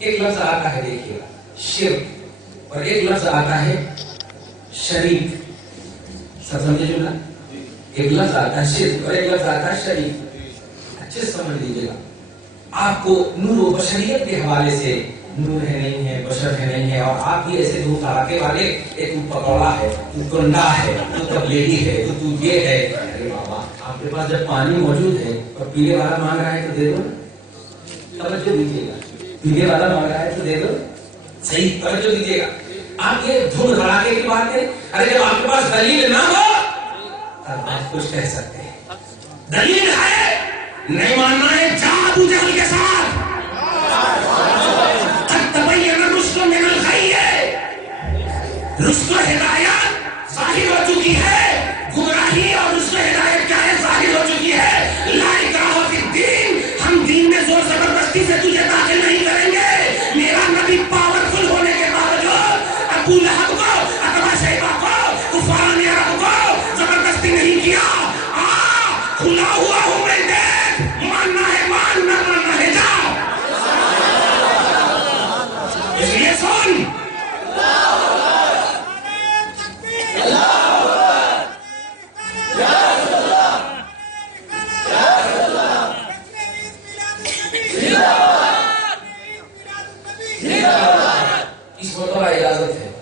ایک لفظ آتا ہے دیکھیے شرک, اور ایک لفظ آتا ہے شریک. سب سمجھے جملہ؟ ایک لفظ آتا ہے شرک اور ایک لفظ آتا ہے شریک. اچھے سے سمجھ لیجیے گا. آپ کو نور و بشریت کے حوالے سے نور ہے نہیں ہے, بشر ہے نہیں ہے, اور آپ بھی ایسے دو طرح والے, ایک پکوڑا ہے, تو کنڈا ہے, تو تبلیغی ہے, تو یہ ہے. ارے بابا, آپ کے پاس جب پانی موجود ہے اور پینے والا مانگ رہا ہے تو دے دو. توجہ دیجیے گا. پینے والا مانگ رہا ہے تو دے دو. صحیح توجہ دیجیے گا. آپ یہ دھن دھڑاکے کی بات ہے. ارے جب آپ کے پاس دلیل نہ ہو تب آپ کچھ کہہ سکتے ہیں. دلیل ہے, نہیں ماننا ہے, جا ابو جہل کے ساتھ. رشد و ہدایت ظاہر ہو چکی ہے, گمراہی اور رشد و ہدایت کیا ہے ظاہر ہو چکی ہے. لا اکراہ فی الدین, ہم دین میں زور زبردستی سے تجھے داخل نہیں کریں گے. میرا نبی پاورفل ہونے کے باوجود ابو لہب کو, اتبا شیبہ کو, کفار عرب کو زبردستی نہیں کیا. کھلا ہوا ہوں میں, دیکھ, ماننا ہے مان, نہ ماننا ہے جا. اس لیے سن,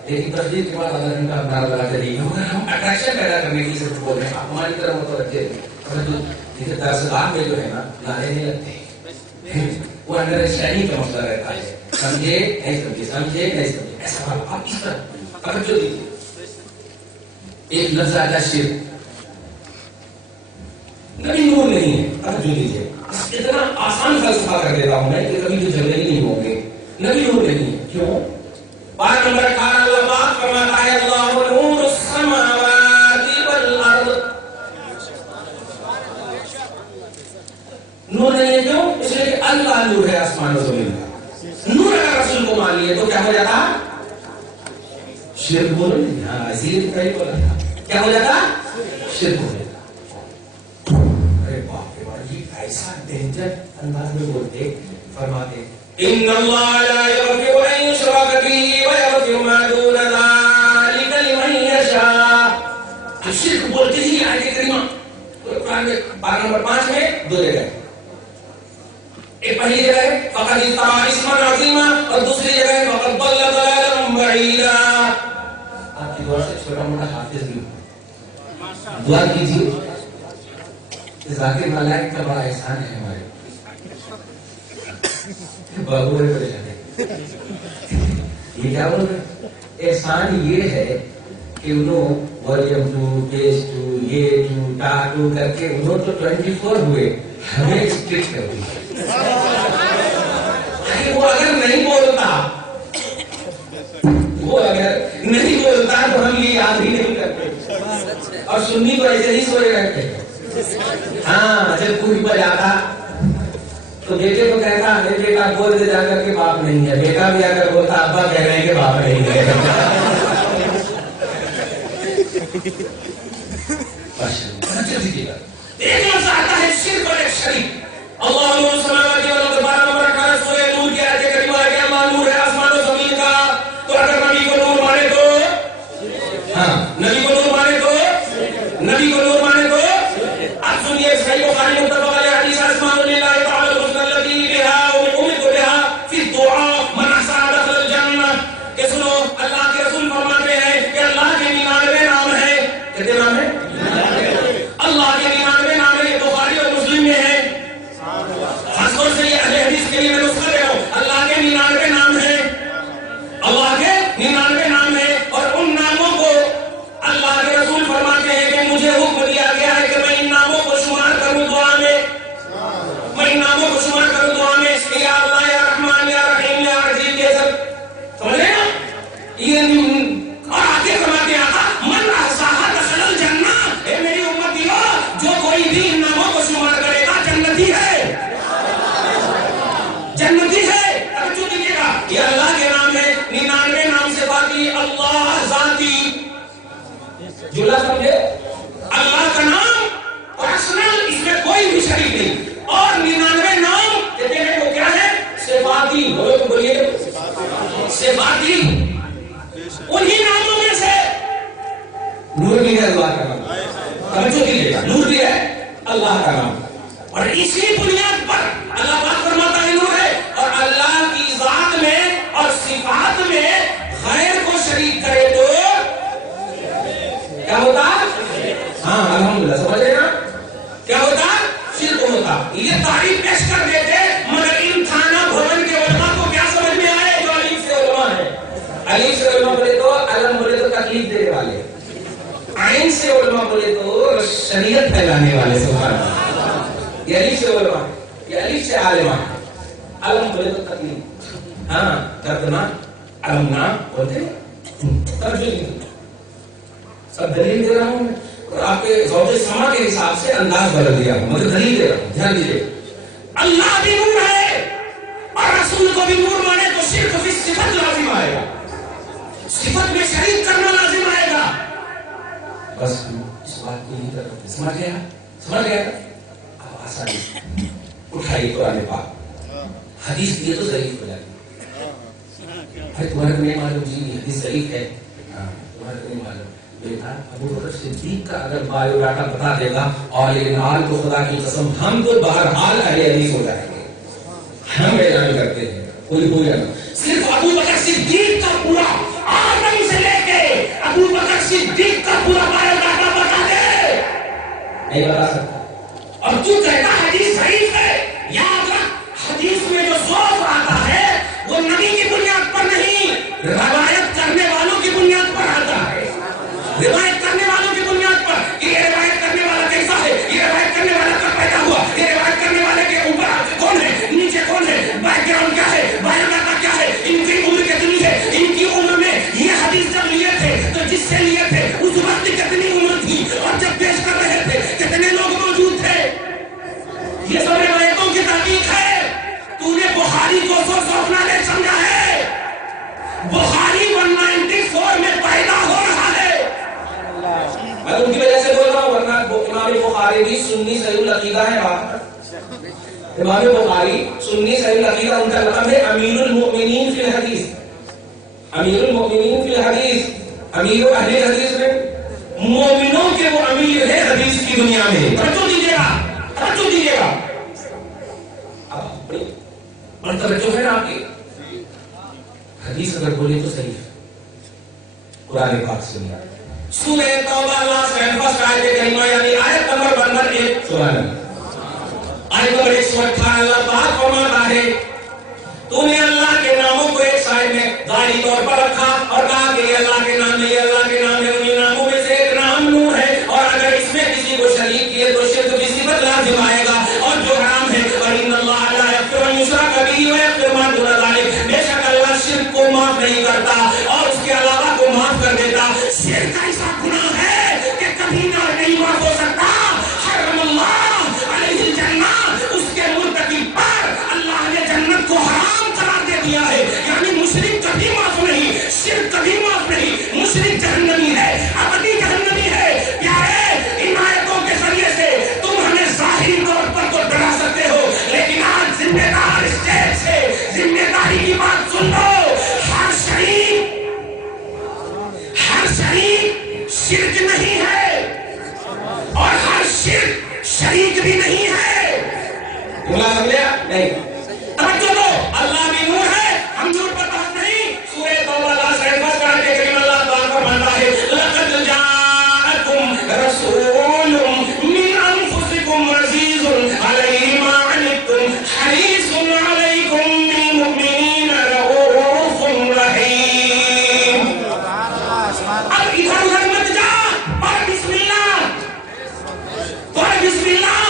لیکن تفریح کے بعد اگر ان کا نعرہ لگا کے دیکھیں, ہم اٹریکشن پیدا کرنے کے لیے صرف بول رہے ہیں. آپ ہماری طرح متوجہ ہیں. درسگاہ میں جو ہے نا نعرے نہیں لگتے ہیں, وہ انڈر اسٹینڈنگ کا مسئلہ رہتا ہے. سمجھے نہیں سمجھے, سمجھے نہیں سمجھے, ایسا آپ اس طرح توجہ دیجیے. ایک لفظ آتا ہے شرک. نبی نور نہیں ہے, توجہ دیجیے. اتنا آسان فلسفہ کر دیتا ہوں میں کہ کبھی تو جھگڑے ہی نہیں ہوں گے. نبی نور نہیں ہے. کیوں؟ بارہ نمبر 18 اللہ پاک فرماتا ہے اللہ نور السماوات والارض. نور نہیں ہے کیوں؟ اس لیے کہ اللہ نور ہے آسمان و زمین کا. نور اگر رسول کو مان لیے تو کیا ہو جاتا؟ شرک بولو. ہاں اسی لیے کہیں بولا تھا, کیا ہو جاتا؟ شرک ہو جاتا. ارے باپ رے باپ, یہ ایسا ڈینجر انداز میں بولتے فرماتے ان اللہ لا یغفر ان یشرک به ویغفر ما دون ذلک لمن یشاء. تو شرک بولتے ہی آیت کریمہ قرآن میں 12 نمبر 5 میں دو جگہ ہے. ایک پہلی جگہ ہے فقد افترا اسما عظیما, اور دوسری جگہ ہے فقد ضل ضلالا بعیدا. آپ کی دعا سے چھوٹا موٹا حافظ بھی ہوں, دعا کیجیے. ذاکر ملائک کا بڑا احسان ہے ہمارے بابو نے پریشان. یہ کیا بول رہے؟ احسان یہ ہے کہ انہوں وریم ٹو پیس ٹو یہ ٹو ٹا ٹو کر کے انہوں تو 24 ہوئے, ہمیں اسٹرکٹ کر دی. وہ اگر نہیں بولتا, وہ اگر نہیں بولتا تو ہم یہ یاد ہی نہیں کرتے, اور سنی کو ایسے ہی سوئے رہتے. ہاں جب کوئی پر آتا تو بیٹے کو کہتا ہے بیٹا بول دے جا کر کے باپ نہیں ہے. بیٹا بھی اگر بولتا ابا کہہ رہے ہیں کہ باپ نہیں ہے. ایک لفظ آتا ہے شرک اور ایک شریک. اللہ نور السماوات والارض 12 نمبر 18 سورہ نور کی آیت کریمہ ہے کہ اللہ نور ہے آسمان و زمین کا. تو اگر نبی کو نور مانے تو, ہاں نبی کو نور مانے تو, نبی کو نور مانے تو, اب سنیے صحیح بخاری متفق علیہ حدیث اسماء للہ تعالی الحسنى التي بها امرت بها في الدعاء من احسن دخل الجنہ. کہ سنو, اللہ کے رسول فرماتے ہیں کہ اللہ کے 99 نام ہیں. کتنے نام ہیں؟ اللہ کے 99 نام ہیں. یہ بخاری اور مسلم میں ہے. خاص طور سے یہ اہل حدیث کے لیے میں نسخہ دے رہا ہوں. اللہ کے 99 نام ہیں, اللہ کے 99 نام ہیں, اور ان ناموں کو اللہ کے رسول فرماتے ہیں کہ مجھے حکم دیا گیا ہے کہ میں ان ناموں کو شمار کروں دعا میں. میں ان ناموں کو شمار کروں دعا میں. یا اللہ, یا رحمان, یا رحیم, یا عزیز, یہ سب سمجھ رہے نا. یہ اور آگے فرماتے ہیں آقا من احصاها دخل الجنہ. اے میری امتیو, جو کوئی بھی ان ناموں کو شمار کرے گا جنتی ہے, جنتی ہے. توجہ دیجیے گا, یہ اللہ کے نام ہے. 99 نام سے باقی اللہ ذاتی جملہ سمجھے, اللہ کا نام پرسنل, اس میں کوئی بھی شریک نہیں. اور 99 نام کہتے ہیں وہ کیا ہے؟ صفاتی. بولو تو بولیے صفاتی انہی ناموں میں سے نور بھی ہے اللہ کا نام. توجہ دیجیے گا, نور بھی ہے اللہ کا نام, اور اسی بنیاد پر اللہ پاک فرماتا ہے نور ہے. اور اللہ کی ذات میں اور صفات میں غیر کو شریک کرے تو کیا ہوتا؟ ہاں الحمدللہ, سمجھے نا کیا ہوتا؟ شرک ہوتا. یہ تعریف پیش کر دیتے, مگر ان تھانہ بھون کے علماء کو کیا سمجھ میں آئے جو علیف سے علماء ہیں؟ علیف سے علماء بولے تو علم بولے تو تکلیف دینے والے, عین سے علماء بولے تو شریعت پھیلانے والے. سبحان اللہ, یہ علیف سے علماء, یہ علیف سے عالماء. علم بولے تو تکلیف, ہاں دردنا علم نہ بولتے ترجمہ. سب دلیل دے رہا ہوں آپ کے ذوق سما کے حساب سے انداز بدل دیا ہوں, مگر دلیل دے رہا ہوں, دھیان دیجیے. اللہ بھی نور ہے اور رسول کو بھی نور مانے تو شرک فی صفت لازم آئے گا, صفت میں شریک کرنا لازم آئے گا. بس اس بات کو یہ سمجھ گیا, سمجھ گیا. اب آسانی اٹھائیے قرآن پاک, حدیث دیے تو ضعیف ہو جاتی. بھائی تمہارے کو نہیں معلوم جی حدیث ضعیف ہے, تمہارے کو نہیں معلوم. بیٹا ابو بکر صدیق کا اگر بایو ڈاٹا بتا دے گا اور لیکن تو خدا کی قسم ہم تو بہرحال اہل حدیث ہو جائیں گے. ہم اعلان کرتے ہیں کوئی ہو جائے. صرف ابو بکر صدیق کا پورا آدم سے لے کے ابو بکر صدیق کا پورا بایو ڈاٹا بتا دے, نہیں بتا سکتا. اور تو کہتا حدیث ضعیف ہے, یاد رکھ حدیث میں جو ضعف آتا ہے وہ نبی کی بنیاد پر نہیں, روایت کرنے والوں کی بنیاد پر آتا ہے. روایت کرنے والوں کی بنیاد پر کہ یہ روایت کرنے والا کیسا ہے, یہ روایت کرنے والا کب پیدا ہوا, یہ روایت کرنے والے کے اوپر کون ہے, نیچے کون ہے, بیک گراؤنڈ کیا ہے, بایو ڈاٹا کیا ہے, ان کی عمر کتنی ہے, ان کی عمر میں یہ حدیث جب لیے تھے تو جس سے لیے تھے اس وقت کتنی عمر تھی, اور جب پیش کر رہے تھے کتنے لوگ موجود تھے. یہ سب روایتوں کی تحقیق ہے. تو نے بخاری کو سورس نالج سمجھا ہے, بخاری 194 میں پیدا ہو رہا ہے. میں ان کی وجہ سے بول رہا ہوں, ورنہ امام بخاری بھی سنی صحیح العقیدہ ہے. امام بخاری سنی صحیح العقیدہ, ان کا لقب ہے امیر المؤمنین فی الحدیث. امیر المؤمنین فی الحدیث, امیر اہل حدیث میں مومنوں کے وہ امیر ہے حدیث کی دنیا میں. توجہ دیجیے گا, توجہ دیجیے گا. اب بڑی توجہ ہے نا آپ کی. حدیث اگر بولے تو صحیح قرآن پاک سنیے. سورہ توبہ اللہ سے فرسٹ آیت کریمہ یعنی آیت نمبر 1 سبحان اللہ, آیت نمبر 118 اللہ پاک فرماتا ہے تو نے اللہ کے ناموں کو ایک سائڈ میں ظاہری طور پر رکھا اور کہا کہ یہ اللہ کے نام ہے, یہ اللہ کے نام ہے. انہیں ناموں میں سے ایک نام نور ہے, اور اگر اس میں کسی کو شریک کیے تو شرک کی صفت لازم آئے گا, اور جو حرام ہے. اور ان اللہ لا یغفر ان یشرک به ویغفر ما دون ذلک, بے شک اللہ شرک کو معاف نہیں کرتا اور اس کے علاوہ کو معاف کر دیتا. شرک ایسا گناہ ہے کہ کبھی نہ نہیں معاف ہو سکتا. حرم اللہ علیہ الجنہ, اس کے مرتکب پر اللہ نے جنت کو حرام قرار دے دیا ہے. یعنی مشرک کبھی معاف نہیں, شرک کبھی معاف نہیں. مشرک جہنمی ہے, ابدی جہنمی ہے. پیارے, ان آیتوں کے ذریعے سے تم ہمیں ظاہری طور پر تو ڈرا سکتے ہو, لیکن آج ذمہ دار اسٹیج سے ذمہ داری کی بات سن لو. ہر شریک شرک نہیں ہے اور ہر شرک شریک بھی نہیں ہے. جملہ سمجھا نہیں؟ توجہ دو, اللہ بھی نور ہے, ہم نور پر بات نہیں. سورہ توبہ اللہ سے فرسٹ آیت کریم اللہ تعالیٰ فرماتا ہے لقد جاءکم رسول من انفسکم عزیز علیہ ما عنتم حریص علیکم بالمؤمنین رؤوف رحیم. اب ادھر ادھر مت جا, اور بسم اللہ, اور بسم اللہ,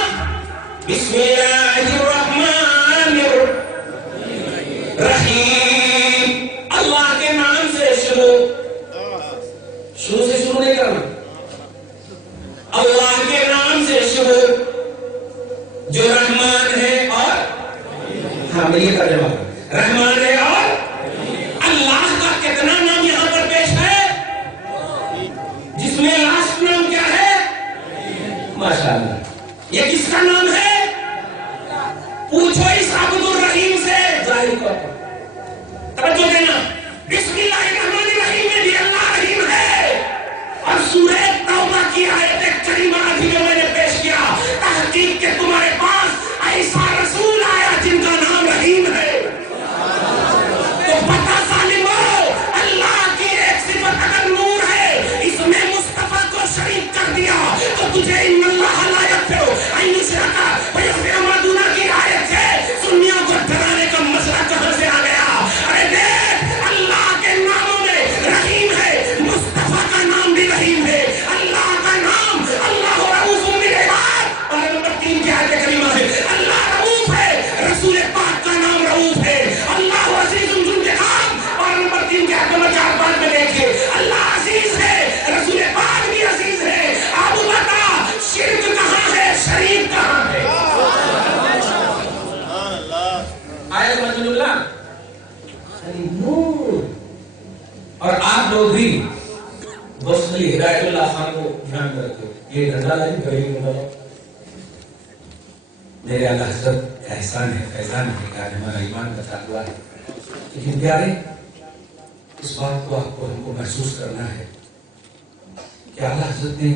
بسم اللہ الرحمن الرحیم. اللہ کے نام سے شروع سے شروع نہیں کرنا, اللہ کے نام سے شروع جو رحمان ہے. اور ہاں میں یہ ترجمہ رحمان ہے, اور اللہ کا کتنا نام یہاں پر پیش ہے جس میں لاسٹ نام کیا ہے؟ ماشاءاللہ. یہ کس کا نام ہے؟ پوچھو اس عبد الرحیم سے. ظاہر طور پر کی آیت کریمہ ابھی جو میں نے پیش کیا، تحقیق کہ تمہارے پاس ایسا رسول آیا جن کا نام رحیم ہے، تو پتہ ظالمو اللہ کی ایک صفت اگر نور ہے، اس میں مصطفیٰ کو شریک کر دیا تو تجھے ان اللہ لا یغفر ان یشرک ویغفر ما دون کی آیت سے سنیوں کو ڈرانے کا مسئلہ کہاں سے آ گیا؟ ارے دیکھ، اللہ کے ناموں میں رحیم ہے، مصطفیٰ کا نام بھی رحیم ہے، اللہ کا نام اللہ رؤوف بالعباد، اور نمبر 3 کی آیت کریمہ ہے اللہ رؤوف ہے، رسول پاک کا نام رؤوف ہے، اللہ عزیز ذو انتقام، اور نمبر 3 کی آیت نمبر 4 5 میں دیکھیے اللہ عزیز ہے، رسول پاک بھی عزیز ہے۔ اب بتا شرک کہاں ہے، شریک کہاں ہے؟ آیت مجھول اللہ نور۔ اور آپ لوگ بھی بسلی ہدایت اللہ خان کو دھیان میں رکھو، یہ ڈنڈا لائی گریب میں میرے اللہ حضرت کا احسان ہے، فیضان ہے کہ ہمارا ایمان بتا ہوا ہے، لیکن پیارے اس بات کو آپ کو ہم کو محسوس کرنا ہے کہ اعلیٰ حضرت نے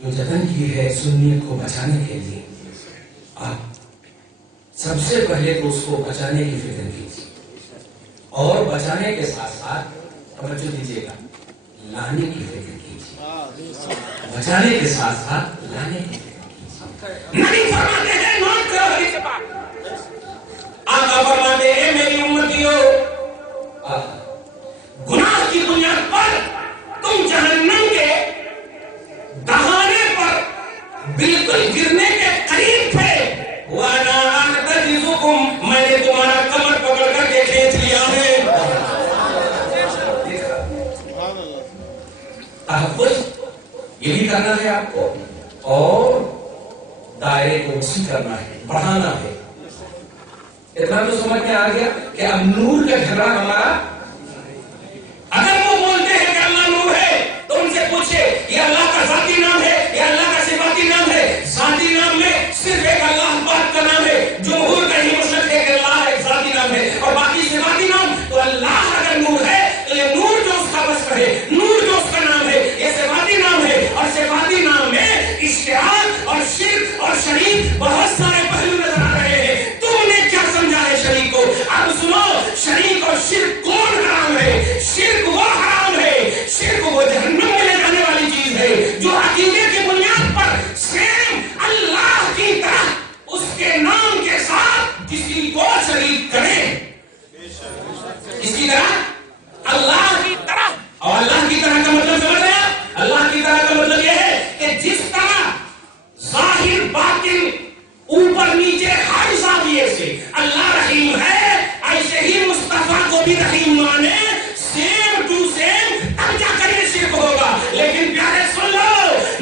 جو جتن کی ہے سنیت کو بچانے کے لیے، آپ سب سے پہلے تو اس کو بچانے کی فکر کیجیے، اور بچانے کے ساتھ ساتھ توجہ دیجیے گا لانے کی فکر کیجیے، بچانے کے ساتھ ساتھ لانے کی فکر کیجیے۔ نبی فرماتے ہیں، نوٹ کرو حدیث پاک، آقا فرماتے ہیں میری امتیوں، گناہ کی بنیاد پر تم جہنم کے دہانے پر بالکل گرنے کے قریب تھے، وَأَنَا أَعْتَذِرُكُمْ، میں نے تمہارا کمر پکڑ کر کے کھینچ لیا ہے۔ تحفظ یہ بھی کرنا ہے آپ کو، اور دائرے کو وسیع کرنا ہے، بڑھانا ہے۔ اتنا تو سمجھ میں آ گیا کہ اب نور کا جھگڑا ہمارا، اگر وہ بولتے ہیں کہ اللہ نور ہے تو ان سے پوچھے یہ اللہ کا ذاتی نام ہے یا اللہ کا صفاتی نام ہے؟ ذاتی نام میں صرف ایک اللہ پاک کا نام ہے، جمہور کا ہی مسلک ہے کہ اللہ ایک ذاتی نام ہے، اور باقی صفاتی نام تو اللہ اگر نور ہے تو یہ نور جو اس کا وصف ہے، نور جو اس کا نام ہے، یہ صفاتی نام ہے، اور صفاتی نام میں اشتراک اور شرک اور شریک بہت سارے پہلو نظر آ رہے ہیں۔ تم نے کیا سمجھا ہے شریک کو؟ اب سنو، شریک اور شرک کون حرام ہے؟ شرک وہ حرام ہے، شرک وہ جہنم میں لے جانے والی چیز ہے جو عقیدے کی بنیاد پر سیم اللہ کی طرح اس کے نام کے ساتھ کسی کو شریک کرے، کس کی طرح؟ اللہ کی طرح۔ اور اللہ کی طرح کا مطلب سمجھ رہے ہیں؟ اللہ کی طرح کا مطلب یہ ہے کہ جس طرح ظاہر باطن اوپر نیچے ہر زاویے سے اللہ رحیم ہے، ایسے ہی مصطفیٰ کو بھی رحیم مانے، سیم ٹو سیم، تب جا کر یہ شرک ہوگا۔ لیکن پیارے سن لو،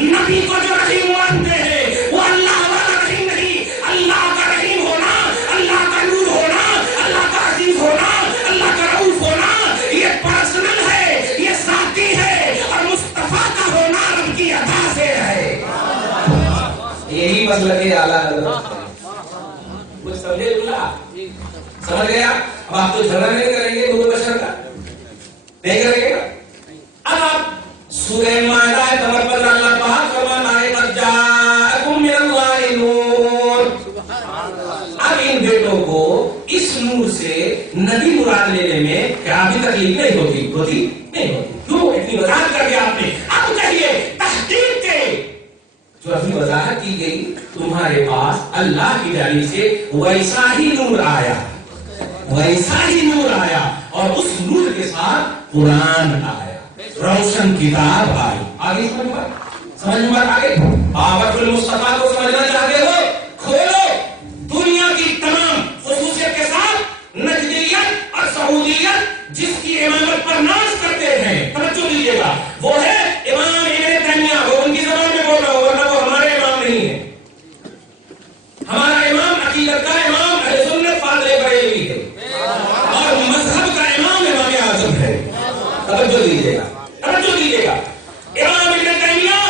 نبی کو جو رحیم مانتے ہیں وہ اللہ والا رحیم نہیں، اللہ کا رحیم ہونا، اللہ کا نور ہونا، اللہ کا عزیز ہونا، اللہ کا رؤوف ہونا، یہ پرسنل ہے، یہ ذاتی ہے، اور مصطفیٰ کا ہونا رب کی عطا سے ہے۔ یہی مسئلہ ہے اعلیٰ حضرت، کچھ سمجھے اللہ؟ سمجھ گیا؟ اب آپ تو جھگڑا نہیں کریں گے نور بشر کا، نہیں کریں گے۔ اب آپ سورہ مائدہ نمبر 15 اللہ پاک فرماتا ہے قد جاءکم من اللہ نور۔ اب ان بیٹوں کو اس نور سے نبی مراد لینے میں کیا بھی تکلیف نہیں ہوتی؟ نہیں ہوتی۔ کیوں اتنی وضاحت کر دیا آپ نے؟ اب کہیے تحقیق کے جو ابھی وضاحت کی گئی، تمہارے پاس اللہ کی جانب سے ویسا ہی نور آیا، ویسا ہی نور آیا، اور اس نور کے ساتھ قرآن آیا، روشن کتاب آئی۔ آگے سمجھ میں آگے بابت المصطفیٰ کو سمجھنا چاہتے ہو؟ کھولو دنیا کی تمام خصوصیت کے ساتھ نجدیت اور سعودیت جس کی امامت پر ناز کرتے ہیں، توجہ دیجیے گا، وہ ہے امام ابن تیمیہ، وہ ان کی زبان میں بول رہا ہوں ورنہ وہ ہمارے امام نہیں ہے۔ ہمارا امام عقیدت کا امام اہل سنت فاضل بریلوی ہے، اور مذہب کا امام امام اعظم ہے۔ توجہ دیجیے گا، توجہ دیجیے گا، امام ابن تیمیہ،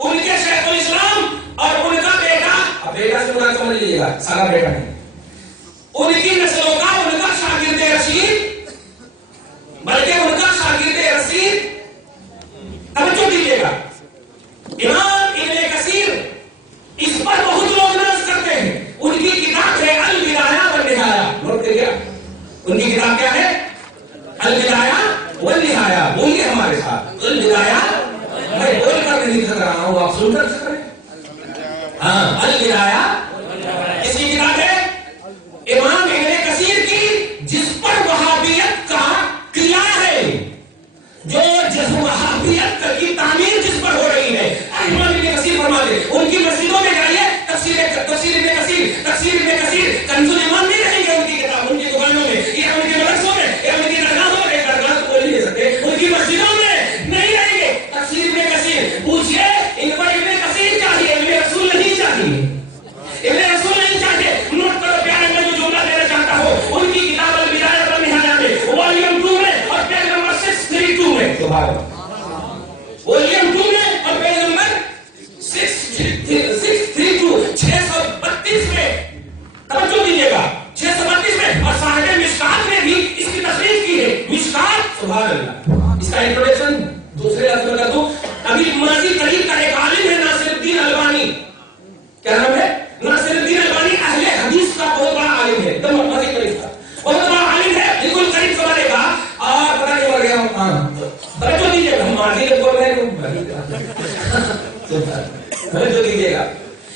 ان کے شیخ الاسلام اور ان کا بیٹا، اب بیٹا سے مراد سمجھ لیجیے گا، سارا بیٹا نہیں، ان کی نسلوں کا ان کا شاگرد رشید، بلکہ ان کا شاگرد رشید، توجہ دیجیے گا، ان کی کتاب کیا ہے؟ البدایہ والنہایہ. بولیے ہمارے ساتھ البدایہ. میں بول کر نہیں تھک رہا ہوں, آپ سن کر تھک رہے ہیں. ہاں البدایہ اس کی کتاب ہے امام ابن کثیر کی, جس پر وہابیت کا قلعہ ہے, جو وہابیت کی تعمیر جس پر ہو رہی ہے. امام ابن کثیر فرماتے ان کی مسجدوں میں جائیے تفسیر ابن کثیر کنز الایمان نہیں رہیں گے ان کی کتاب, ان کی دکانوں میں یا ان کے مدرسوں میں یا ان کی درگاہوں میں, درگاہ تو بول نہیں سکتے, ان کی مسجدوں میں نہیں رہیں گے تفسیر ابن کثیر. پوچھئے ان پر ابن کثیر چاہیے, ابن رسول نہیں چاہیے, ابن رسول نہیں چاہیے. نوٹ کرو پیارے, میں جو جملہ دینا چاہتا ہوں, ان کی کتاب البدایہ والنہایہ میں والیوم 2 میں اور پیج نمبر 632 میں, سبحان اللہ, والیوم 2 میں اور پیج نمبر 632 میں توجہ دیجیے گا, 632 میں. اور صاحب مشکات نے بھی اس کی تخریج کی ہے. مشکات, سبحان اللہ. اس کا انٹروڈکشن دوسرے لفظ میں کر دوں. ابھی ماضی قریب کا ایک عالم ہے ناصر الدین البانی, کیا نام ہے؟ ناصر الدین البانی اہل حدیث کا بہت بڑا عالم ہے, ایک دم ماضی قریب کا بہت بڑا عالم ہے, بالکل قریب زمانے کا. اور پتہ نہیں مر گیا ہوں. ہاں توجہ دیجیے گا, ہم ماضی کے بول رہے ہیں, توجہ دیجیے گا.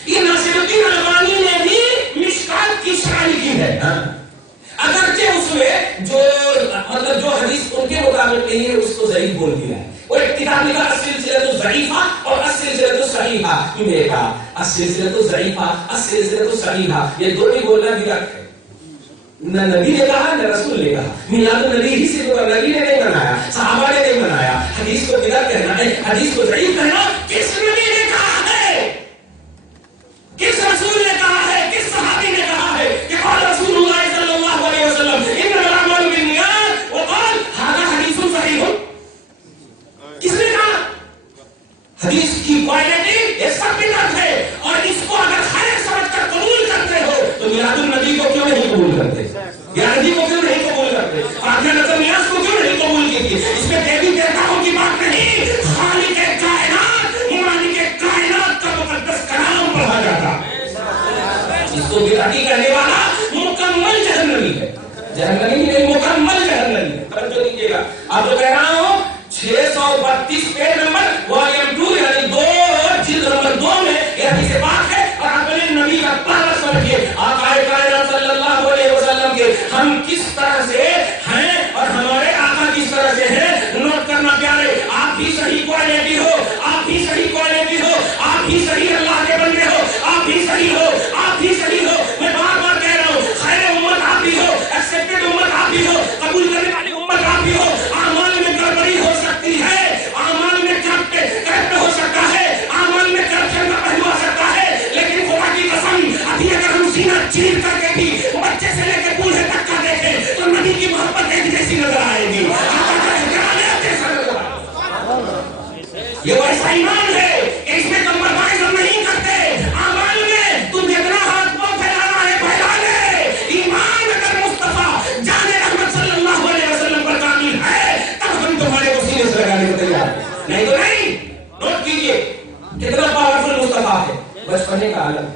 یہ ناصر الدین البانی نے بھی مشکات کی شرح لکھی ہے. اگرچہ اس میں جو مطلب جو حدیث ان کے مطابق نہیں ہے اس کو ضعیف بول دیا ہے. وہ ایک کتاب لکھا السلسلۃ الضعیفہ اور السلسلۃ الصحیحہ. کیوں نے کہا السلسلۃ الضعیفہ السلسلۃ الصحیحہ؟ یہ دونوں ہی بولنا بدعت ہے. نہ نبی نے کہا نہ رسول نے کہا. میلاد النبی ہی سے نبی نے نہیں منایا, صحابہ نے نہیں منایا. حدیث کو بدعت کہنا ہے, حدیث کو ضعیف کہنا کس نبی نے کہا ہے, کس رسول نے کہا ہے, کس صحابی نے کہا ہے کہ قال رسول اللہ صلی اللہ علیہ وسلم انما الاعمال بالنیات وقال هذا حدیث صحیح؟ کس نے کہا؟ حدیث کی کوالٹی یہ سب بدعت ہے, اور اس کو اگر خیر سمجھ کر قبول کرتے ہو تو میلاد النبی کو کیوں نہیں قبول کرتے, یا نبی کو کیوں نہیں قبول کرتے, آخر نظر نیاز کو کیوں نہیں قبول کی؟ اس میں دیوی دیوتاؤں کی بات نہیں, خالق کائنات مالک کائنات کا مقدس کلام پڑھا جاتا. اس کو بدعتی کہنے والا مکمل جہنمی ہے, جہنمی نہیں مکمل جہنمی ہے. توجہ دیجیے گا, آپ جو کہہ رہا ہوں 632 پیج نمبر والیوم 2 یعنی 2 جلد نمبر 2 میں یہ حدیث پاک ہے. اور اپنے نبی کا پہلا سمجھیے, آقا کائنات صلی اللہ علیہ وسلم کے ہم کس طرح سے ہیں اور ہمارے آقا کس طرح سے ہیں. نوٹ کرنا پیارے, آپ بھی صحیح کوالٹی ہو, آپ بھی صحیح کوالٹی ہو, آپ بھی صحیح اللہ کے بندے ہو, آپ بھی صحیح ہو, آپ بھی صحیح ہو. میں بار بار کہہ رہا ہوں, خیر امت آپ بھی ہو, ایکسپٹڈ امت آپ بھی ہو, قبول کرنے والی امت آپ بھی ہو. اعمال میں گڑبڑی ہو سکتی ہے, اعمال میں کرپٹ ہو سکتا ہے, اعمال میں کرپشن کا پہلو آ سکتا ہے, لیکن خدا کی قسم ابھی اگر ہم سینہ چیر کر کے بھی بچے سے لے کے بوڑھے تک کا دیکھیں تو نبی کی محبت ایک جیسی نظر آئے گی. یہ ویسا ایمان ہے کہ اس میں کمپرومائز ہم نہیں کرتے. اعمال میں تم جتنا ہاتھ پاؤں پھیلانا ہے پھیلا لے. ایمان اگر مصطفیٰ جان رحمت صلی اللہ علیہ وسلم پر کامل ہے تب ہم تمہارے کو سینے سے لگانے کو تیار ہیں, نہیں تو نہیں. نوٹ کیجیے کتنا پاورفل مصطفیٰ ہے. بچپنے کا عالم ہے,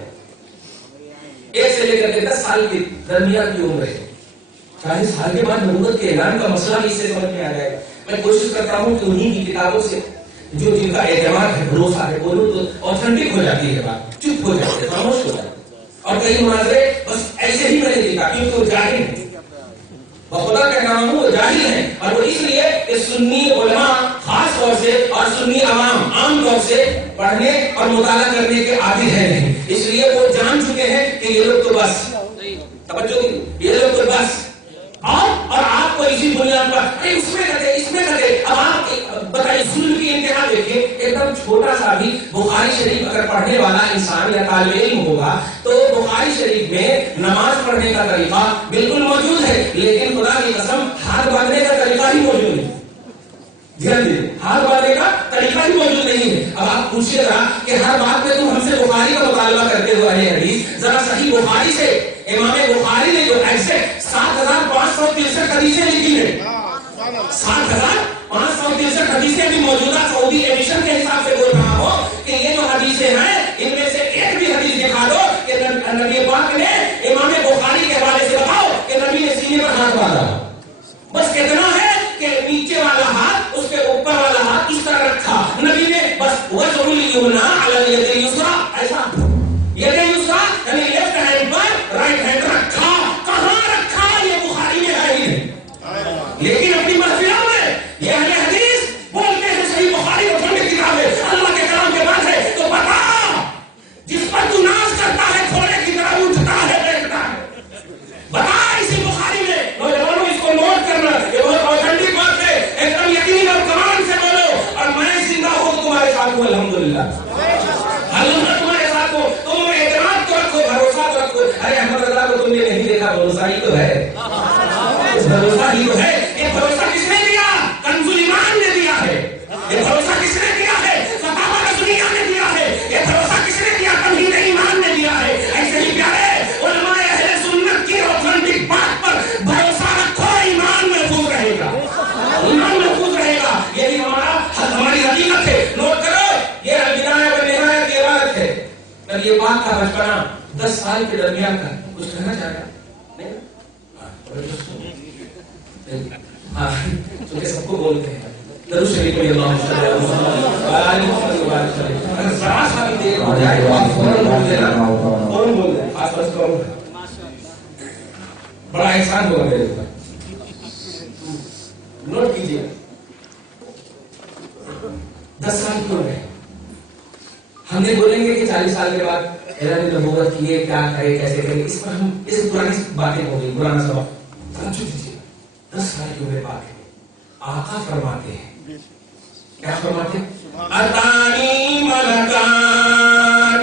1 سے لے کر کے 10 سال کے درمیان کی عمر ہے. 40 سال کے بعد نبوت کے اعلان کا مسئلہ بھی اس سے سمجھ میں آ جائے گا. میں کوشش کرتا ہوں کہ انہیں کی کتابوں سے جو جن کا اعتماد ہے, بھروسہ ہے, بولوں تو اوتھینٹک ہو جاتی ہے بات, چپ ہو جاتے ہیں, خاموش ہو جاتے ہیں. اور کئی مناظرے بس ایسے ہی میں نے دیکھا کیونکہ وہ جاہل ہیں, بخدا کہہ رہا ہوں وہ جاہل ہیں. اور وہ اس لیے کہ سنی علماء خاص طور سے اور سنی عوام عام طور سے پڑھنے اور مطالعہ کرنے کے عادی ہے نہیں, اس لیے وہ جان چکے ہیں کہ یہ لوگ تو بس توجہ, یہ لوگ تو بس اور آپ کو اسی بنیاد پر اس میں کرتے. اب آپ بتائیے ظلم کی انتہا دیکھیں, ایک دم چھوٹا سا بھی بخاری شریف اگر پڑھنے والا انسان یا طالب علم ہوگا تو بخاری شریف میں نماز پڑھنے کا طریقہ بالکل موجود ہے, لیکن خدا کی قسم ہاتھ باندھنے کا طریقہ ہی موجود نہیں. دھیان دیجیے, ہاتھ باندھنے کا طریقہ ہی موجود نہیں ہے. اب آپ پوچھیے گا کہ ہر بات میں تم ہم سے بخاری کا مطالبہ کرتے ہوئے اہل حدیث, ذرا صحیح بخاری سے امام بخاری نے جو ایسے 7563 حدیثیں لکھی ہیں, 7563 حدیثیں بھی موجودہ سعودی ایڈیشن کے حساب سے بول رہا ہوں کہ یہ جو حدیثیں ہیں ان میں سے ایک بھی حدیث دکھا دو کہ نبی پاک نے امام بخاری کے حوالے سے بتاؤ کہ نبی نے سینے پر ہاتھ باندھا ہو، بس اتنا ہے کہ نیچے والا ہاتھ اس کے اوپر والا ہاتھ اس طرح رکھا نبی نے، بس وضع الیمنا علی الید الیسری، ایسا ید یسریٰ یعنی لیفٹ ہینڈ پر رائٹ ہینڈ رکھا. کہاں رکھا یہ بخاری میں ہے ہی نہیں، لیکن اپنی محفلوں میں یہ اہل حدیث بولتے ہیں صحیح بخاری اور ٹھنڈی کتاب ہے، اللہ کے کلام کے بعد ہے، تو بتا جس پر تو ناز کرتا ہے گھوڑے کی طرح اٹھتا ہے بیٹھتا ہے، بتا اسی بخاری میں. نوجوانوں اس کو نوٹ کرنا، یہ بہت اوتھینٹک بات ہے، ایک دم یقین اور کمان سے بولو، اور میں زندہ ہوں تمہارے ساتھ ہوں الحمدللہ. اللہ تمہارے ساتھ ہوں، تم اعتماد تو رکھو، بھروسہ تو رکھو. ارے احمد رضا کو تم نے نہیں دیکھا، بھروسہ ہی تو ہے، بھروسہ ہی تو ہے. یہ بھروسہ کس نے دیا؟ کنز الایمان نے دیا ہے. یہ بھروسہ کس نے دیا ہے؟ فتاوی رسولیہ نے دیا ہے. یہ بھروسہ کس نے دیا؟ تمہید ایمان نے دیا ہے. ایسے ہی پیارے علماء اہل سنت کی اوتھینٹک بات پر بھروسہ رکھو، ایمان محفوظ رہے گا، ایمان محفوظ رہے گا. یہی ہماری حقیقت ہے. نوٹ کرو، یہ البدایہ والنہایہ کی عبارت ہے. جب یہ بات کا بچپنا 10 سال کے درمیان کا، کچھ کہنا چاہ رہا نہیں؟ ہاں چونکہ سب کو بولتے ہیں درود شریف پڑھی، اللہم صلی علی محمد و علی محمد و بارک وسلم. اگر ذرا سا بھی دیر ہو جائے تو آپ فوراً بول دینا، فوراً بول دینا، خاص بس کروں گا، بڑا احسان ہوگا میرے اوپر. نوٹ کیجیے 10 سال کیوں گئے؟ ہم نے بولیں گے کہ 40 سال کے بعد اعلان نبوت کیے، کیا کرے کیسے کرے، اس پر ہم اس پرانی باتیں ہو گئی، پرانا سبق. توجہ دیجیے، 10 سال کی عمر پاک ہے. آقا فرماتے ہیں، کیا فرماتے ہیں؟ اتانی ملکان.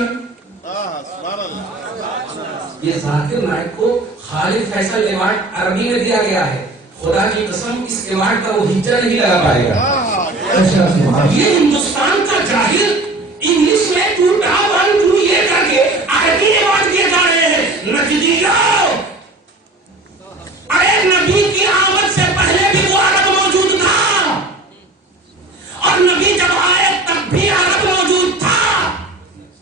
یہ ذاکر نائک کو خالد فیصل ایوارڈ عربی میں دیا گیا ہے. خدا کی قسم اس ایوارڈ کا وہ ہجا نہیں لگا پائے گا. یہ ہندوستان کا جاہل انگلش میں 2 1 2 یہ کر کے عربی ایوارڈ دیے جا رہے ہیں. نجدیوں، ارے نبی کی آمد سے پہلے بھی وہ عرب موجود تھا، اور نبی جب آئے تب بھی عرب موجود تھا.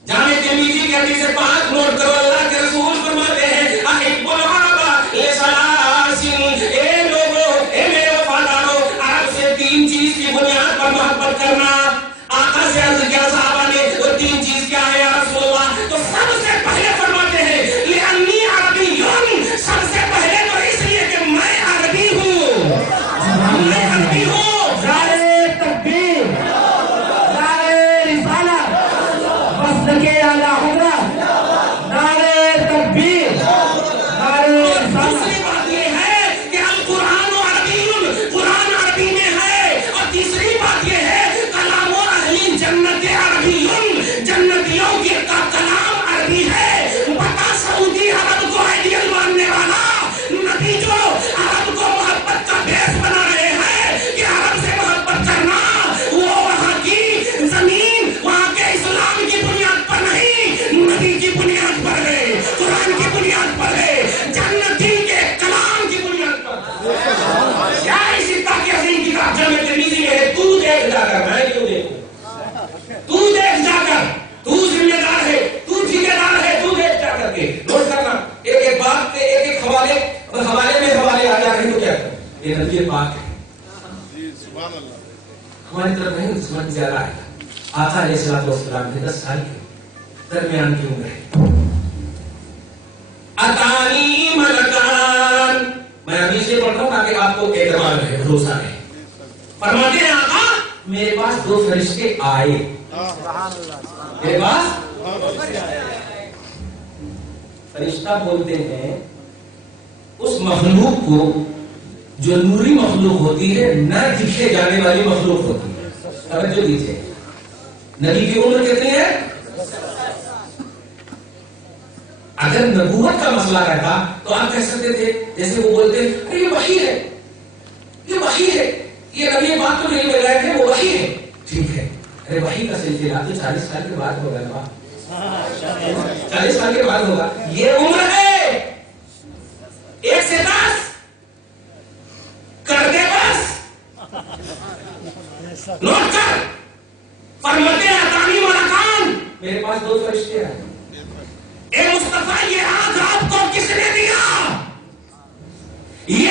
جامع ترمذی کی حدیث پاک نوٹ کرو، اللہ کے رسول فرماتے ہیں احب العرب لثلاث، اے لوگوں، اے میرے وفاداروں، عرب سے 3 چیز کی بنیاد پر محبت کرنا. آقا سے عرض کیا صحابہ نے، وہ 3 چیز کیا ہے یا رسول اللہ؟ تو سب سے پہلے فرماتے ہیں لأنی عربی، سب سے پہلے تو اس لیے کہ میں عربی ہوں، میں عربی ہوں. نعرہ تکبیر، نعرہ رسالت، مسلک اعلی حضرت، نعرہ تکبیر، نعرہ رسالت. دوسری بات یہ ہے کہ القرآن عربی، قرآن عربی میں ہے. اور تیسری بات یہ ہے کلام اہل جنت عربی، جنتیوں کا کلام عربی ہے. بتا سعودی عرب کو آئیڈیل ماننے والا نبی جو عرب کو محبت کا بیس بنا رہے ہیں کہ عرب سے محبت کرنا، وہ وہاں کی زمین، وہاں کے اسلام کی بنیاد پر نہیں، نبی کی بنیاد پر ہے، قرآن کی بنیاد پر ہے، جنتی کے کلام کی بنیاد پر. کیا اسی طرح عظیم کتاب جامع ترمذی میں ہے، تو دیکھ جا کر، میں کیوں دیکھوں؟ تو دیکھ جا کر، تو ذمہ دار ہے، تو ٹھیکے دار ہے، تو دیکھ جا کر کے. نوٹ کرنا، ایک ایک بات کے ایک ایک حوالے، اور حوالے میں حوالے آ جا رہے تو کیا کریں؟ یہ نبی پاک ہے، ہماری طرف نہیں سمجھ زیادہ ہے. آقا علیہ الصلوۃ والسلام نے 10 سال کے درمیان کی عمر ہے. اتانی ملکان، میں ابھی سے پڑھ رہا ہوں تاکہ آپ کو اعتماد رہے، بھروسہ رہے. فرماتے ہیں آقا میرے پاس 2 فرشتے آئے. میرے پاس فرشتہ بولتے ہیں اس مخلوق کو جو نوری مخلوق ہوتی ہے، نہ دکھے جانے والی مخلوق ہوتی ہے. توجہ دیجیے، نبی کی عمر کتنی ہے؟ اگر نبوت کا مسئلہ رہتا تو آپ کہہ سکتے تھے جیسے وہ بولتے ہیں ارے یہ وحی ہے، یہ وحی ہے، یہ نبی بات تو نہیں بتایا کہ وہ وحی ہے. ٹھیک ہے، ارے وحی کا سلسلہ تو 40 سال کے بعد ہوگا نا، 40 سال کے بعد ہوگا. یہ عمر ہے 1 سے 10 کر دے بس. نوٹ کر، فرماتے ہیں اتانی ملکان، میرے پاس 2 فرشتے ہیں. اے مصطفیٰ یہ آنکھ آپ کو کس نے دیا؟ یہ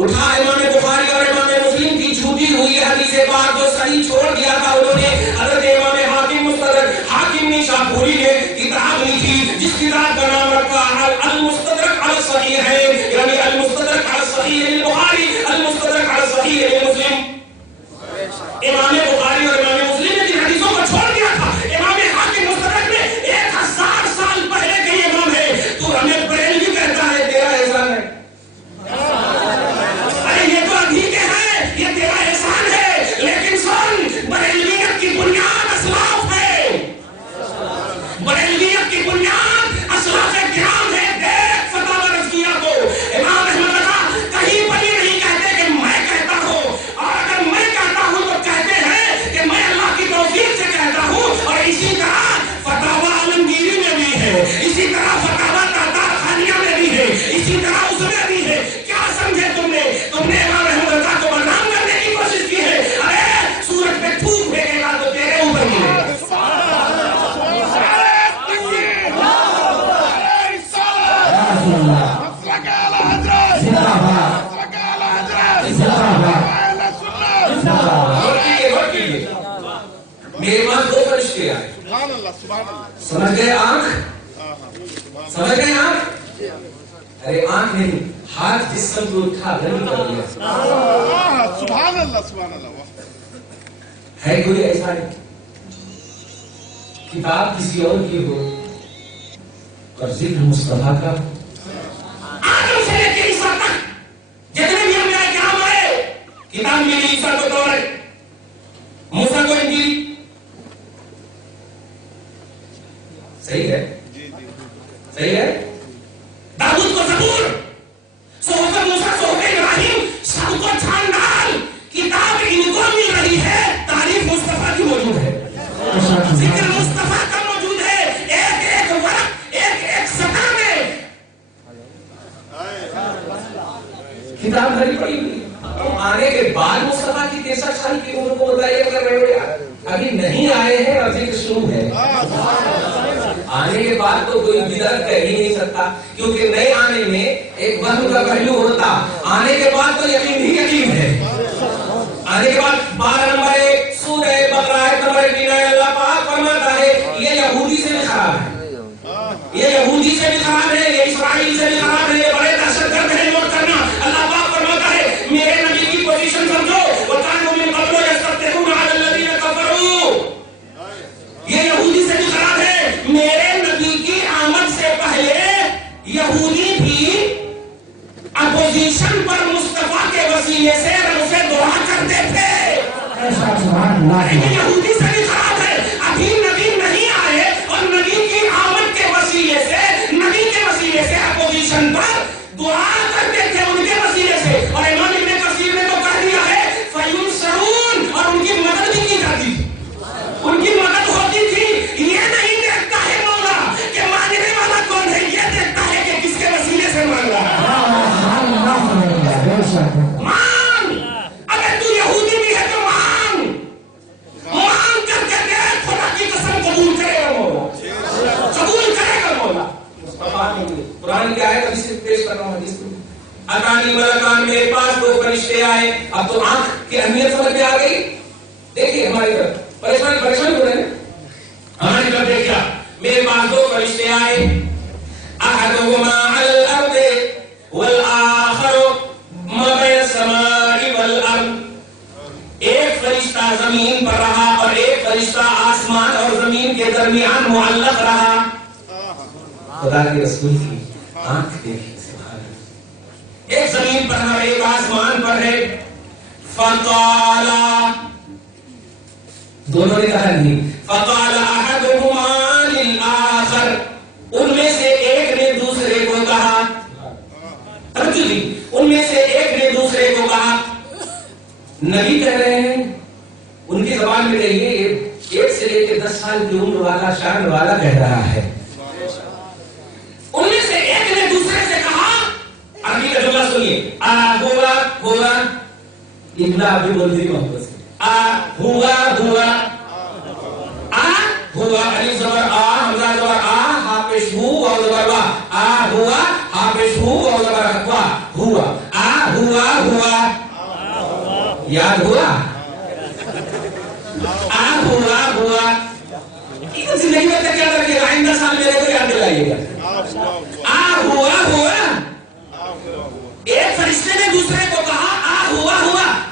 اٹھا امام بخاری اور امام مسلم کی چھوٹی ہوئی حدیث پاک کو صحیح چھوڑ دیا تھا انہوں نے. حضرت امام حاکم مستدرک حاکم نیشابوری نے کتاب لکھی جس کتاب کا نام رکھا المستدرک علی الصحیحین، یعنی المستدرک علی الصحیح البخاری، المستدرک علی الصحیح مسلم. امام بخاری اور امام مسلم نے جن حدیثوں کو چھوڑ دیا تھا، امام حاکم مستدرک نے 1000 سال پہلے کے امام ہے. تو ہمیں بریلوی کہتا ہے تیرا احسان ہے. ارے یہ تو ابھی کے ہیں، یہ تیرا احسان ہے. لیکن سن، بریلویت کی بنیاد اسلاف ہے. بریلویت کی بنیاد اسلاف کرام ہے. دیکھ فتاوی رضویہ کو امام احمد رضا کہیں پر ہی نہیں کہتے کہ میں کہتا ہوں، اور اگر میں کہتا ہوں تو کہتے ہیں کہ میں اللہ کی توفیق سے کہتا ہوں. اور اسی طرح فتاوی عالمگیری میں بھی ہے، اسی طرح فتاوی تاتار خانیہ میں بھی ہے، اسی طرح اس میں بھی ہے. کیا سمجھے تم نے امام احمد رضا کو بدنام کرنے کی کوشش کی ہے. ارے سورج پہ تھوک پھینکے گا تو تیرے اوپر ہی ہے. میرے پاس 2 فرشتے آئے. سمجھ گئے آنکھ؟ سمجھ گئے آنکھ؟ ارے آنکھ نہیں، ہاتھ جسم کو اٹھا نہیں کر دیا. سبحان اللہ سبحان اللہ. ہے کوئی ایسا نہیں کتاب کسی اور کی ہو اور ذکر مصطفیٰ کا آدم سے لے کے عیسیٰ تک جتنے بھی انبیاء کرام آئے، کتاب ملی عیسیٰ کو تورات، موسیٰ کو انجیل. صحیح ہے؟ صحیح ہے. داؤد کو زبور، صحف موسیٰ، صحف ابراہیم، سب کو چھان ڈال. کتاب ان کو مل رہی ہے، تعریف مصطفیٰ کی موجود ہے، ذکر مصطفیٰ کا موجود ہے. ایک ایک ورق، ایک ایک سطح میں کتاب بھری پڑی ہوئی. تم آنے کے بعد مصطفیٰ کی 63 سال کی عمر کو مطالعہ کر رہے ہو یار. ابھی نہیں آئے ہیں اور ذکر شروع ہے. آنے کے بعد تو کوئی بدعت کہہ ہی نہیں سکتا، کیونکہ نئے آنے میں ایک وہم کا پہلو ہوتا. آنے کے بعد تو یقین ہی یقین ہے. آنے کے بعد 12 نمبر 1 سورہ بقرہ آیت نمبر 39 اللہ پاک فرماتا ہے یہ یہودی سے بھی خراب ہے، یہ یہودی سے بھی خراب ہے، یہ اسرائیل سے بھی خراب ہے، یہ بڑے دہشت گرد ہے. نوٹ کرنا، اللہ پاک فرماتا ہے میرے نبی کی پوزیشن سمجھو. وَكَانُوا مِن قَبْلُ يَسْتَفْتِحُونَ عَلَى الَّذِينَ كَفَرُوا. یہ یہودی سے بھی خراب ہے. میرے نبی کی آمد سے پہلے یہودی بھی اپوزیشن پر مصطفیٰ کے وسیلے سے رب سے دعا کرتے تھے. لیکن یہودی سے بھی خراب ہے. ابھی نبی نہیں آئے اور نبی کی آمد کے وسیلے سے، نبی کے وسیلے سے اپوزیشن پر دعا کرتے تھے ان کے وسیلے سے. اور امام ابن کثیر نے تو کہہ دیا ہے فَيُنصَرُونَ، اور ان کی مدد بھی کی جاتی تھی، ان کی مدد ہوتی تھی. یہ نہیں دیکھتا ہے مولا کہ مانگنے والا کون ہے، یہ دیکھتا ہے کہ کس کے وسیلے سے مانگ رہا ہے. مانگ، اگر تو یہودی بھی ہے تو مانگ، مانگ کر کے دیکھ، خدا کی قسم قبول کرے گا مولا، قبول کرے گا مولا. قرآن کی آیت ابھی صرف پیش کر رہا ہوں حدیث کو. اتانی ملکان، میرے پاس 2 فرشتے آئے. اب تو آنکھ کی اہمیت سمجھ میں آ گئی. دیکھیے ہماری طرف پریشانی ہو رہے ہیں. ہماری طرف دیکھا، میرے پاس 2 فرشتے آئے. احدهما على الارض والآخر ما بين السماء والارض. ایک فرشتہ زمین پر رہا اور ایک فرشتہ آسمان اور زمین کے درمیان معلق رہا. خدا کے رسول کی آنکھ دیکھی، ایک زمین پر ہے، ایک آسمان پر ہے. فقالا، دونوں نے کہا نہیں. فقال احدهما للآخر، ان میں سے ایک نے دوسرے کو کہا. ان میں سے ایک نے دوسرے کو کہا. نبی کہہ رہے ہیں، ان کی زبان میں کہیے 1 سے لے کے 10 سال کی عمر والا شان والا کہہ رہا ہے. ان میں سے ایک نے دوسرے سے کہا، عربی کا جملہ سنیے، ہوا ابن ابی بولتی محبت سے، ہوا علی زبر حمزہ زبر حافظ ہو اور زبر وا، ہوا حافظ ہو اور زبر وا، ہوا یاد ہوا؟ ہوا زندگی میں تک یاد رکھیے گا، آئندہ سال میرے کو یاد دلائیے گا۔ ہوا ایک فرشتے نے دوسرے کو کہا ہوا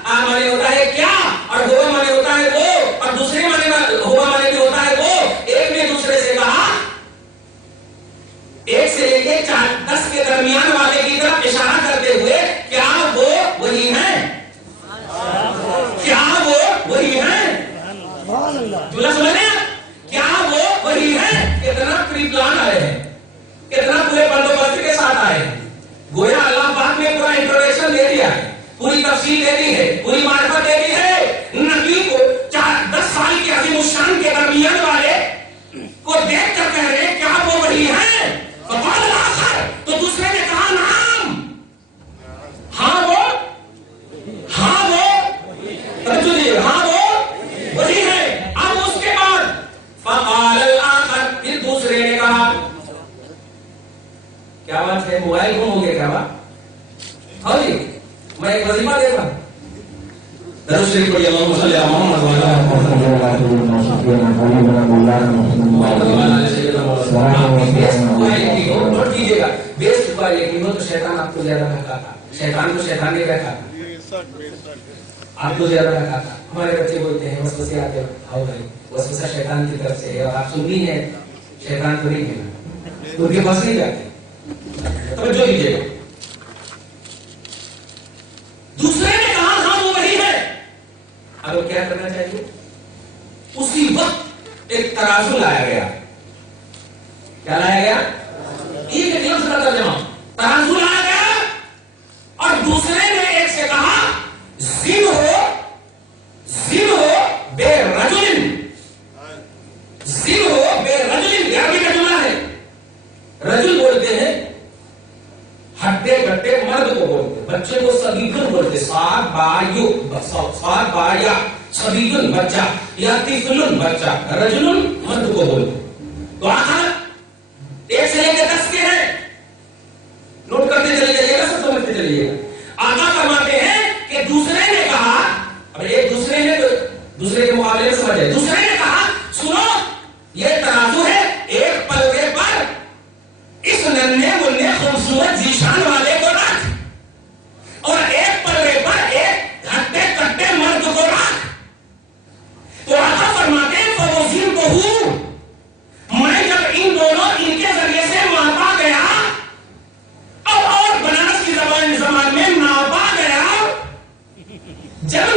مانے ہوتا ہے کیا، اور ہوا مانے ہوتا ہے وہ، اور دوسرے مانے ہوا مانے بھی ہوتا ہے وہ۔ ایک نے دوسرے سے کہا، ایک سے لے کے 10 کے درمیان والے کی طرف اشارہ کرتے ہوئے، کیا وہ وہی ہیں؟ کیا وہ وہی ہیں؟ جملہ سمجھ رہے ہیں؟ کیا وہ وہی ہیں؟ کتنا پری پلان آئے ہیں، کتنا پورے بندوبست کے ساتھ آئے ہیں۔ گویا اللہ پاک نے پورا انٹروڈکشن دے دیا ہے، پوری تفصیل دے دی ہے، پوری معرفت دے دی ہے۔ نبی کو 10 سال کے عظیم الشان کے درمیان والے کو دیکھ کر کہہ رہے کیا وہ وہی ہیں؟ فقال الآخر، تو دوسرے نے کہا نعم، ہاں وہ وہی ہے۔ اب اس کے بعد فقال الآخر، پھر دوسرے نے کہا، کیا بات ہے، موبائل گم ہو گیا کیا بات؟ ہاں جی، میں ایک وظیفہ دیتا ہوں، درود شریف پڑھیے، اللہم صلی علی محمد و علی آل محمد۔ نوٹ کیجیے گا، بیس چکا یقین ہو تو شیطان آپ کو زیادہ بہکاتا، شیطان کو شیطان نہیں بہکاتا، آپ کو زیادہ بہکاتا۔ ہمارے بچے بولتے ہیں وسوسے آتے ہیں، آؤ بھائی وسوسہ شیطان کی طرف سے ہے، اور آپ سننی ہے شیطان کو نہیں ہے، ان کے پاس نہیں جاتے۔ توجہ کیجیے گا، دوسرے نے کہا ہاں وہ وہی ہے۔ اب کیا کرنا چاہیے؟ اسی وقت ایک ترازو لایا گیا۔ کیا لایا گیا؟ ایک لفظ کا ترجمہ، ترازو لایا گیا، اور دوسرے نے ایک سے کہا زن ہو بے رجل، زن ہو بے رجل، یہ عربی کا جملہ ہے۔ رجل بولتے ہیں ہٹے گٹے مرد کو بولتے، بچے کو صبیگن بولتے، صاد با یا صبیگن بچہ یا طفلن بچہ، رجل مرد کو بولتے۔ تو آخر 1 سے لے کے 10 کے ہیں، نوٹ کرتے چلے جائیے گا، سب سمجھتے چلیے گا۔ آقا فرماتے ہیں کہ دوسرے نے کہا، اب ایک دوسرے نے دوسرے کے مقابلے میں سمجھے، دوسرے نے کہا سنو یہ ترازو ہے، ایک پلڑے پر اس ننھے منھے خوبصورت ذیشان والے کو رکھ، اور ایک پلڑے پر ایک ہٹے کٹے مرد کو رکھ۔ تو آقا فرماتے ہیں فوزین کو ہوں، میں جب ان دونوں ان کے ذریعے سے ماپا گیا، اور بنارس کی زبان میں ناپا گیا، جب